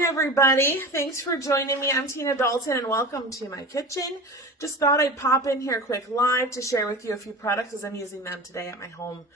Hi everybody, thanks for joining me. I'm Tina Dalton and welcome to my kitchen. Just thought I'd pop in here quick live to share with you a few products as I'm using them today at my home.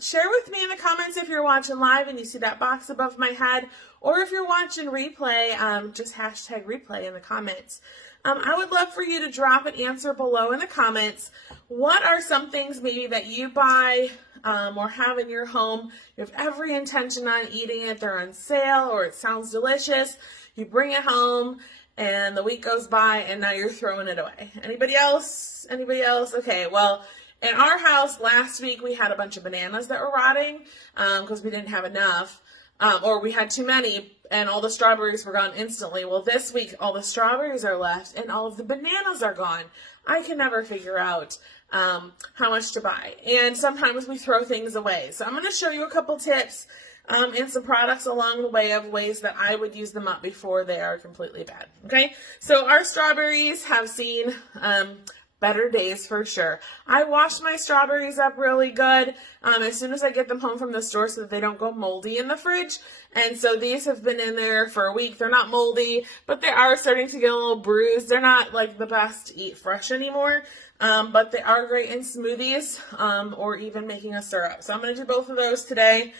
Share with me in the comments if you're watching live and you see that box above my head, or if you're watching replay, just hashtag replay in the comments. I would love for you to drop an answer below in the comments. What are some things maybe that you buy or have in your home? You have every intention on eating it. They're on sale or it sounds delicious. You bring it home and the week goes by and now you're throwing it away. Anybody else? Anybody else? Okay, well, in our house last week we had a bunch of bananas that were rotting because we didn't have enough. Or we had too many and all the strawberries were gone instantly. Well, this week all the strawberries are left and all of the bananas are gone. I can never figure out how much to buy. And sometimes we throw things away. So I'm going to show you a couple tips and some products along the way of ways that I would use them up before they are completely bad. Okay, so our strawberries have seen better days for sure. I wash my strawberries up really good as soon as I get them home from the store so that they don't go moldy in the fridge. And so these have been in there for a week. They're not moldy, but they are starting to get a little bruised. They're not like the best to eat fresh anymore, but they are great in smoothies or even making a syrup. So I'm going to do both of those today.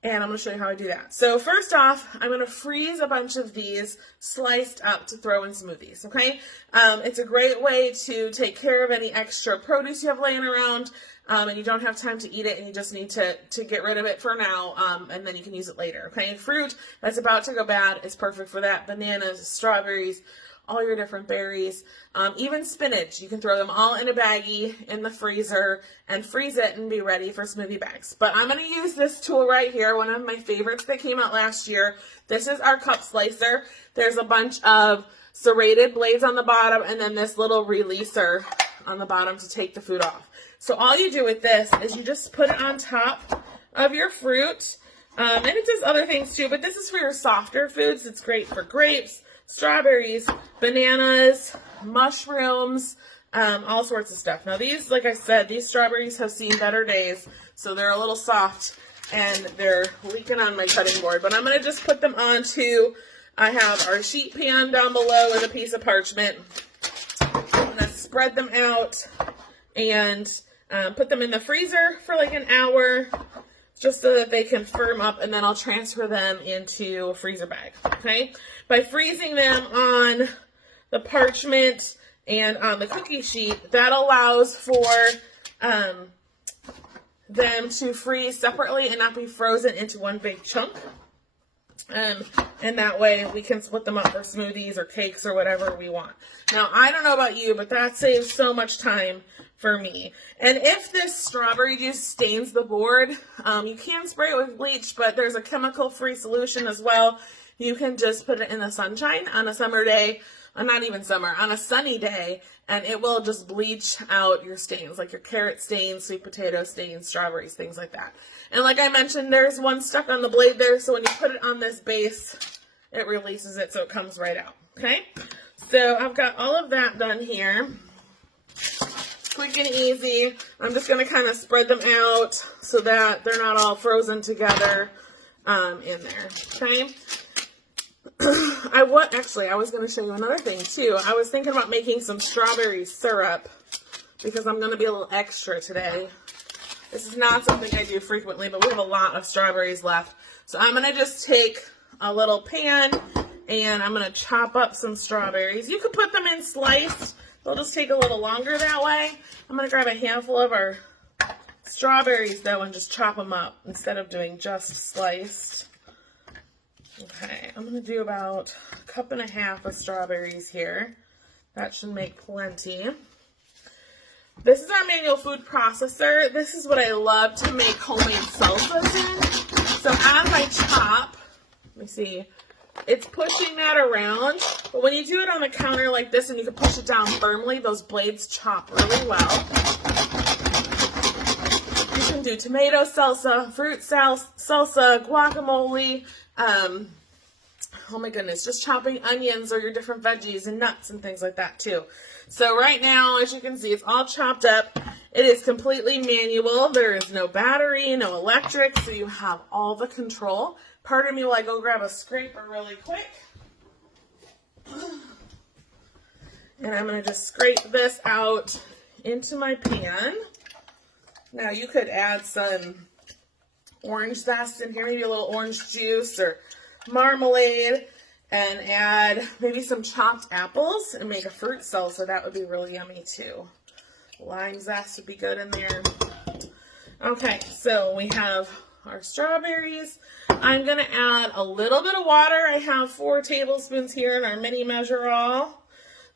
And I'm going to show you how I do that. So first off, I'm going to freeze a bunch of these sliced up to throw in smoothies, okay? It's a great way to take care of any extra produce you have laying around and you don't have time to eat it and you just need to get rid of it for now and then you can use it later, okay? Fruit that's about to go bad is perfect for that. Bananas, strawberries, all your different berries, even spinach. You can throw them all in a baggie in the freezer and freeze it and be ready for smoothie bags. But I'm going to use this tool right here, one of my favorites that came out last year. This is our cup slicer. There's a bunch of serrated blades on the bottom and then this little releaser on the bottom to take the food off. So all you do with this is you just put it on top of your fruit. And it does other things too, but this is for your softer foods. It's great for grapes, strawberries, bananas, mushrooms, all sorts of stuff. Now these, like I said, these strawberries have seen better days, so they're a little soft and they're leaking on my cutting board. But I'm going to just put them onto, I have our sheet pan down below with a piece of parchment. I'm going to spread them out and put them in the freezer for like an hour, just so that they can firm up, and then I'll transfer them into a freezer bag, okay? By freezing them on the parchment and on the cookie sheet, that allows for them to freeze separately and not be frozen into one big chunk. And that way we can split them up for smoothies or cakes or whatever we want. Now, I don't know about you, but that saves so much time for me. And if this strawberry juice stains the board, you can spray it with bleach, but there's a chemical-free solution as well. You can just put it in the sunshine on a summer day, not even summer, on a sunny day, and it will just bleach out your stains, like your carrot stains, sweet potato stains, strawberries, things like that. And like I mentioned, there's one stuck on the blade there, so when you put it on this base, it releases it so it comes right out, okay? So I've got all of that done here. Quick and easy. I'm just going to kind of spread them out so that they're not all frozen together in there, okay? Actually, I was going to show you another thing too. I was thinking about making some strawberry syrup because I'm going to be a little extra today. This is not something I do frequently, but we have a lot of strawberries left. So I'm going to just take a little pan and I'm going to chop up some strawberries. You could put them in sliced. They'll just take a little longer that way. I'm going to grab a handful of our strawberries though and just chop them up instead of doing just sliced. Okay, I'm going to do about 1.5 cups of strawberries here. That should make plenty. This is our manual food processor. This is what I love to make homemade salsas in. So as I chop, let me see, it's pushing that around, but when you do it on the counter like this and you can push it down firmly, those blades chop really well. You can do tomato salsa, fruit salsa, guacamole, Oh my goodness, just chopping onions or your different veggies and nuts and things like that too. So right now, as you can see, it's all chopped up. It is completely manual. There is no battery, no electric, so you have all the control. Pardon me while I go grab a scraper really quick. And I'm going to just scrape this out into my pan. Now you could add some orange zest in here, maybe a little orange juice or marmalade, and add maybe some chopped apples and make a fruit salsa. That would be really yummy too. Lime zest would be good in there. Okay, so we have our strawberries. I'm going to add a little bit of water. I have 4 tablespoons here in our mini measure-all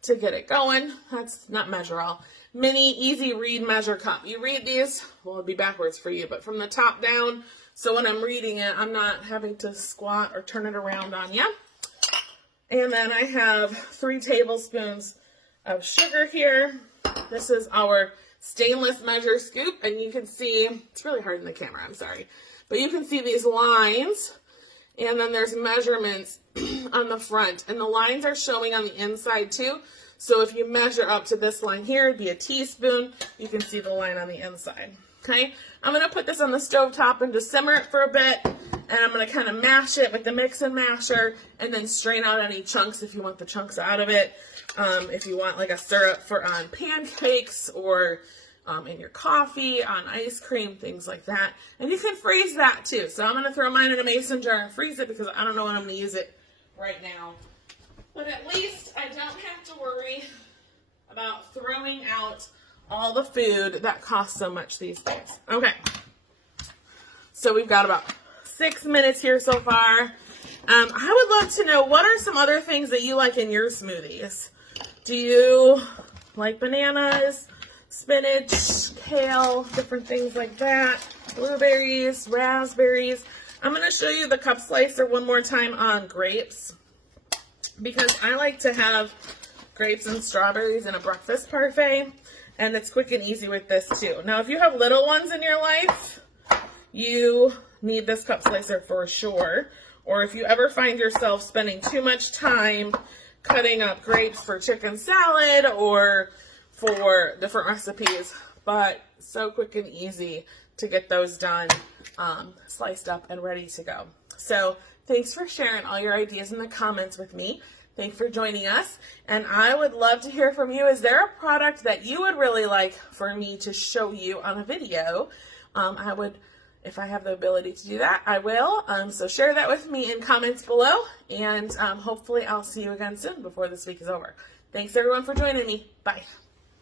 to get it going. That's not measure-all. Mini easy read measure cup. You read these, well, it'll be backwards for you, but from the top down, so when I'm reading it, I'm not having to squat or turn it around on you. And then I have 3 tablespoons of sugar here. This is our stainless measure scoop, and you can see, it's really hard in the camera, I'm sorry, but you can see these lines, and then there's measurements on the front, and the lines are showing on the inside too. So if you measure up to this line here, it'd be a teaspoon. You can see the line on the inside. Okay, I'm going to put this on the stove top and just simmer it for a bit, and I'm going to kind of mash it with the mix and masher, and then strain out any chunks if you want the chunks out of it. If you want like a syrup for on pancakes or in your coffee, on ice cream, things like that. And you can freeze that too. So I'm going to throw mine in a mason jar and freeze it because I don't know when I'm going to use it right now. But at least I don't have to worry about throwing out all the food that costs so much these days. Okay, so we've got about 6 minutes here so far. I would love to know, what are some other things that you like in your smoothies? Do you like bananas, spinach, kale, different things like that, blueberries, raspberries? I'm going to show you the cup slicer one more time on grapes, because I like to have grapes and strawberries in a breakfast parfait, and it's quick and easy with this too. Now, if you have little ones in your life, you need this cup slicer for sure. Or if you ever find yourself spending too much time cutting up grapes for chicken salad or for different recipes, but so quick and easy to get those done, sliced up and ready to go. So thanks for sharing all your ideas in the comments with me. Thanks for joining us. And I would love to hear from you. Is there a product that you would really like for me to show you on a video? I would, if I have the ability to do that, I will. So share that with me in comments below. And hopefully I'll see you again soon before this week is over. Thanks everyone for joining me. Bye.